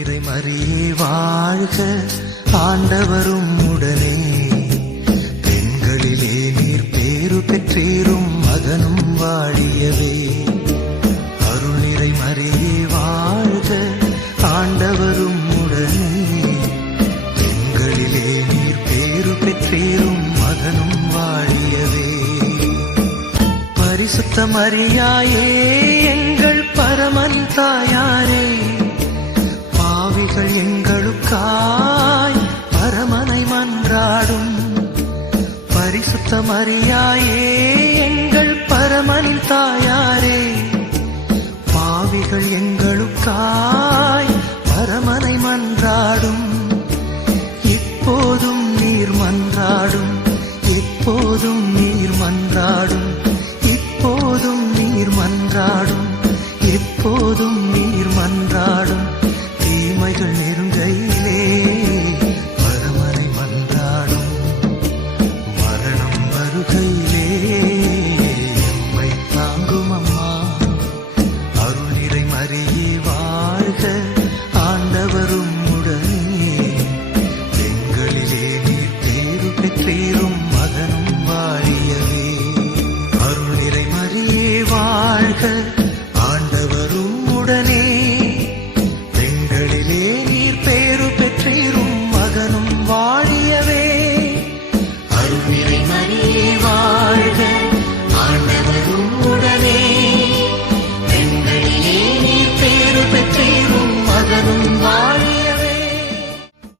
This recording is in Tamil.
நிறை மறியே வாழ்க ஆண்டவரும் உடனே பெண்களிலே நீர் பேரு பெற்றீரும் மகனும் வாழியவே. அருள் நிறை மறியே வாழ்க ஆண்டவரும் உடனே பெண்களிலே நீர் பேரு பெற்றீரும் மகனும் வாழியவே. பரிசுத்த மரியாயே எங்கள் பரமன் தாயாரே, பாவிகள் எங்களுக்காய் பரமனை மன்றாடும். பரிசுத்த மரியாயே எங்கள் பரமனின் தாயாரே, பாவிகள் எங்களுக்காய் பரமனை மன்றாடும். இப்போதும் நீர் மன்றாடும், எப்போதும்